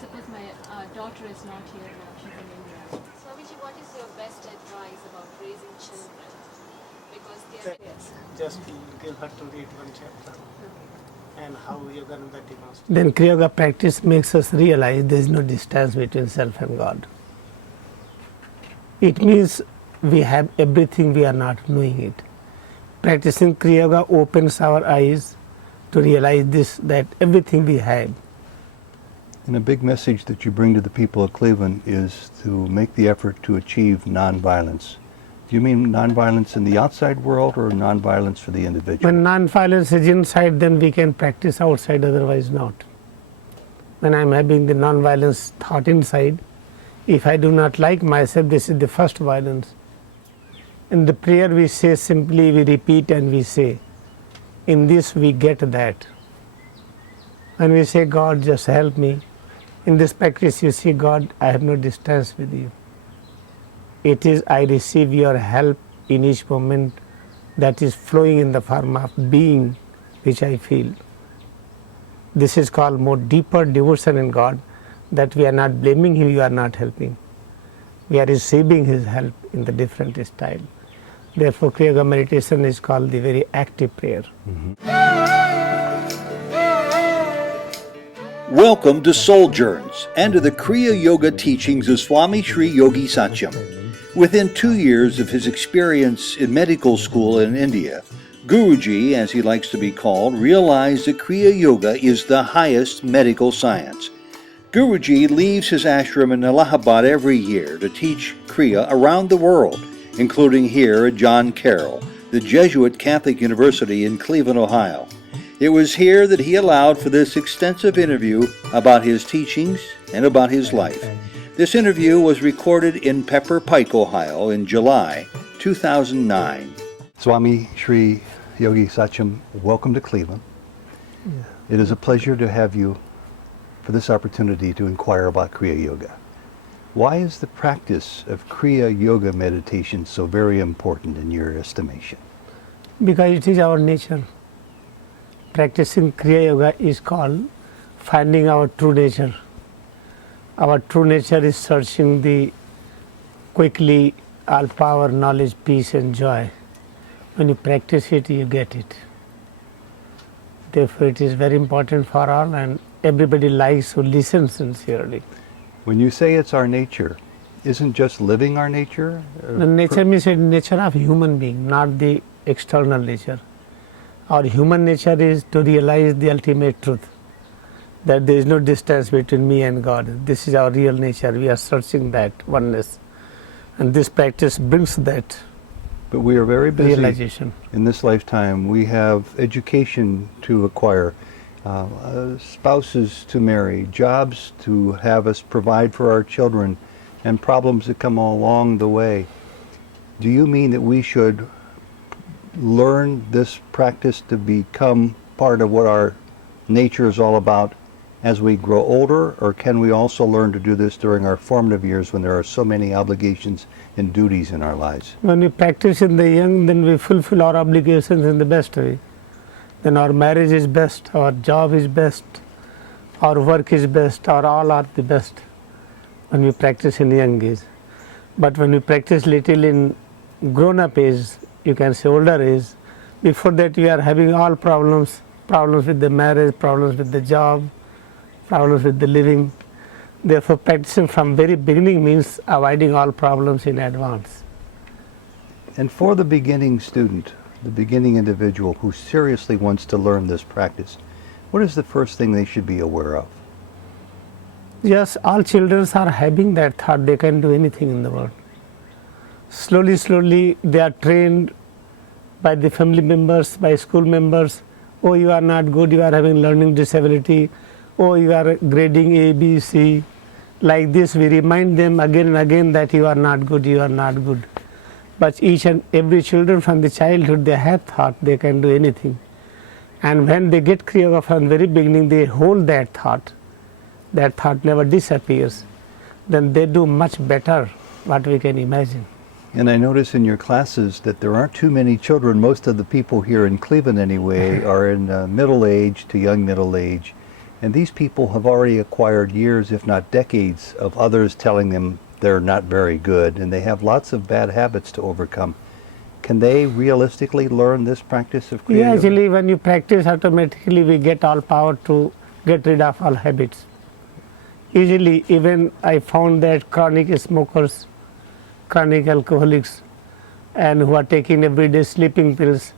Suppose my daughter is not here now, she's in India. Swamiji, what is your best advice about raising children? Because they are just give her to read one chapter and how you're going to demonstrate. Then Kriya Yoga practice makes us realize there is no distance between self and God. It means we have everything, we are not knowing it. Practicing Kriya Yoga opens our eyes to realize this, that everything we have. And a big message that you bring to the people of Cleveland is to make the effort to achieve nonviolence. Do you mean nonviolence in the outside world or nonviolence for the individual? When nonviolence is inside, then we can practice outside, otherwise not. When I'm having the nonviolence thought inside, if I do not like myself, this is the first violence. In the prayer we say simply, we repeat and we say, in this we get that. When we say, God, just help me, in this practice you see, God, I have no distance with you. It is, I receive your help in each moment that is flowing in the form of being which I feel. This is called more deeper devotion in God, that we are not blaming Him, you are not helping. We are receiving His help in the different style. Therefore, Kriya Yoga meditation is called the very active prayer. Welcome to SOULJOURNS and to the Kriya Yoga teachings of Swami Shree Yogi Satyam. Within 2 years of his experience in medical school in India, Guruji, as he likes to be called, realized that Kriya Yoga is the highest medical science. Guruji leaves his ashram in Allahabad every year to teach Kriya around the world, including here at John Caroll, the Jesuit Catholic University in Cleveland, Ohio. It was here that he allowed for this extensive interview about his teachings and about his life. This interview was recorded in Pepper Pike, Ohio in July 2009. Swami Shree Yogi Satyam, welcome to Cleveland. It is a pleasure to have you for this opportunity to inquire about Kriya Yoga. Why is the practice of Kriya Yoga meditation so very important in your estimation? Because it is our nature. Practicing Kriya Yoga is called finding our true nature. Our true nature is searching the quickly all power, knowledge, peace and joy. When you practice it, you get it. Therefore, it is very important for all, and everybody likes to listen sincerely. When you say it's our nature, isn't just living our nature? The nature means the nature of human being, not the external nature. Our human nature is to realize the ultimate truth, that there is no distance between me and God. This is our real nature. We are searching that oneness. And this practice brings that But we are very busy realization. in this lifetime. We have education to acquire, spouses to marry, jobs to have us provide for our children, and problems that come along the way. Do you mean that we should learn this practice to become part of what our nature is all about as we grow older, or can we also learn to do this during our formative years when there are so many obligations and duties in our lives? When we practice in the young, then we fulfill our obligations in the best way. Then our marriage is best, our job is best, our work is best, or all are the best when we practice in young age. But when we practice little in grown-up age, you can say older age, before that we are having all problems with the marriage, problems with the job, problems with the living. Therefore, practicing from very beginning means avoiding all problems in advance. And for the beginning student, the beginning individual who seriously wants to learn this practice, what is the first thing they should be aware of? Yes, all children are having that thought they can do anything in the world. Slowly they are trained by the family members, by school members. Oh, you are not good, you are having learning disability. Oh, you are grading A, B, C. Like this, we remind them again and again that you are not good, you are not good. But each and every children from the childhood, they have thought they can do anything. And when they get Kriya Yoga from the very beginning, they hold that thought. That thought never disappears. Then they do much better what we can imagine. And I notice in your classes that there aren't too many children. Most of the people here in Cleveland anyway are in middle age to young middle age. And these people have already acquired years, if not decades, of others telling them they're not very good, and they have lots of bad habits to overcome. Can they realistically learn this practice of Kriya Yeah, Yoga? actually, when you practice, automatically we get all power to get rid of all habits. Easily, even I found that chronic smokers, chronic alcoholics, and who are taking everyday sleeping pills,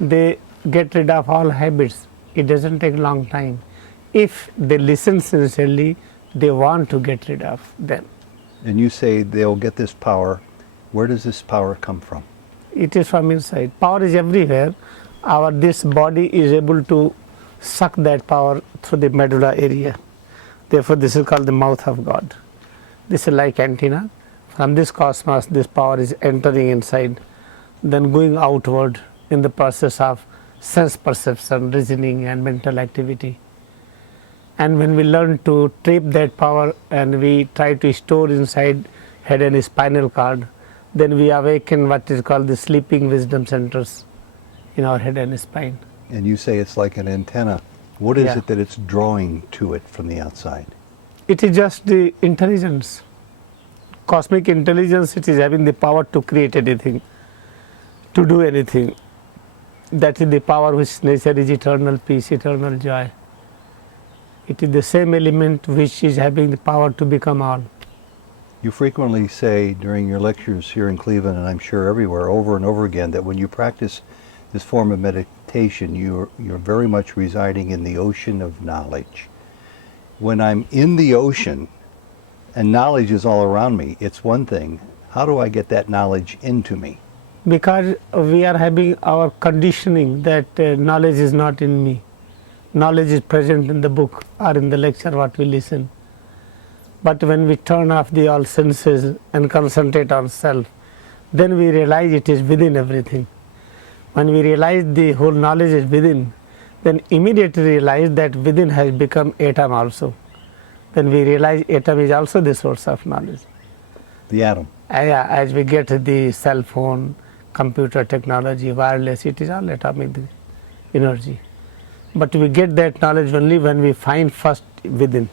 they get rid of all habits. It doesn't take long time. If they listen sincerely, they want to get rid of them. And you say they'll get this power. Where does this power come from? It is from inside. Power is everywhere. This body is able to suck that power through the medulla area. Therefore, this is called the mouth of God. This is like antenna. From this cosmos, this power is entering inside, then going outward in the process of sense perception, reasoning, and mental activity. And when we learn to trap that power and we try to store inside head and spinal cord, then we awaken what is called the sleeping wisdom centers in our head and spine. And you say it's like an antenna. What is Yeah. it that it's drawing to it from the outside? It is just the intelligence, cosmic intelligence. It is having the power to create anything, to do anything. That is the power which nature is eternal peace, eternal joy. It is the same element which is having the power to become all. You frequently say during your lectures here in Cleveland, and I'm sure everywhere, over and over again, that when you practice this form of meditation, you're very much residing in the ocean of knowledge. When I'm in the ocean and knowledge is all around me, it's one thing. How do I get that knowledge into me? Because we are having our conditioning that knowledge is not in me. Knowledge is present in the book or in the lecture what we listen. But when we turn off the all senses and concentrate on self, then we realize it is within everything. When we realize the whole knowledge is within, then immediately realize that within has become atom also. Then we realize atom is also the source of knowledge. The atom. As we get the cell phone, computer technology, wireless, it is all atomic energy. But we get that knowledge only when we find first within.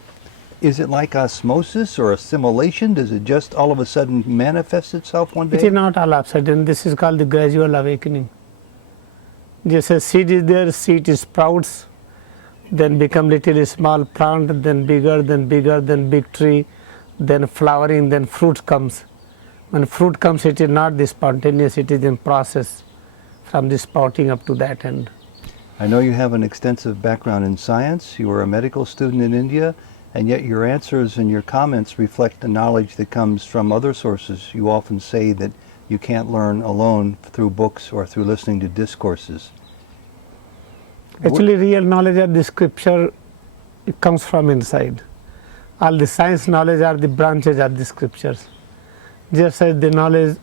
Is it like osmosis or assimilation? Does it just all of a sudden manifest itself one day? It is not all of a sudden. This is called the gradual awakening. Just as seed is there, seed sprouts, then become little small plant, then bigger, then big tree, then flowering, then fruit comes. When fruit comes, it is not the spontaneous, it is in process from the sprouting up to that end. I know you have an extensive background in science. You were a medical student in India, and yet your answers and your comments reflect the knowledge that comes from other sources. You often say that you can't learn alone through books or through listening to discourses. Actually, real knowledge of the scripture, it comes from inside. All the science knowledge are the branches of the scriptures. Just as the knowledge,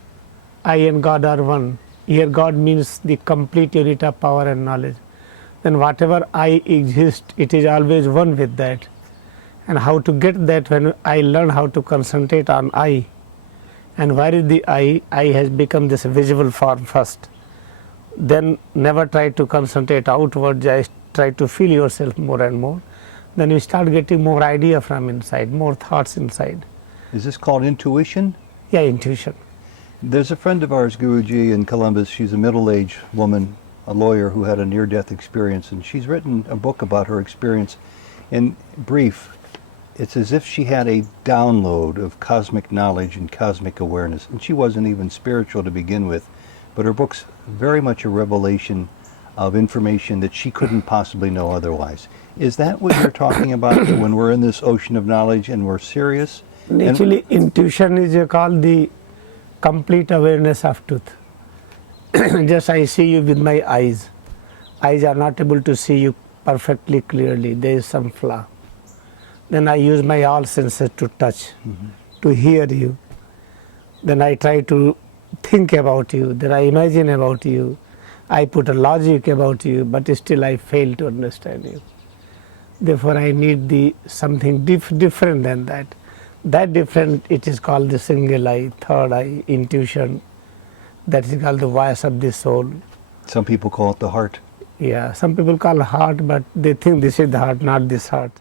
I and God are one. Here God means the complete unit of power and knowledge. Then whatever I exist, it is always one with that. And how to get that? When I learn how to concentrate on I. And where is the I? I has become this visible form first. Then never try to concentrate outward, just try to feel yourself more and more. Then you start getting more idea from inside, more thoughts inside. Is this called intuition? Yeah, intuition. There's a friend of ours, Guruji, in Columbus. She's a middle-aged woman, a lawyer who had a near-death experience, and she's written a book about her experience. In brief, it's as if she had a download of cosmic knowledge and cosmic awareness, and she wasn't even spiritual to begin with, but her book's very much a revelation of information that she couldn't possibly know otherwise. Is that what you're talking about when we're in this ocean of knowledge and we're serious? Actually, intuition is called the complete awareness of truth. Just I see you with my eyes. Eyes are not able to see you perfectly clearly. There is some flaw. Then I use my all senses to touch, to hear you. Then I try to think about you. Then I imagine about you. I put a logic about you, but still I fail to understand you. Therefore, I need the something different than that. That different, it is called the single eye, third eye, intuition. That is called the voice of the soul. Some people call it the heart. Yeah, some people call heart, but they think this is the heart, not this heart.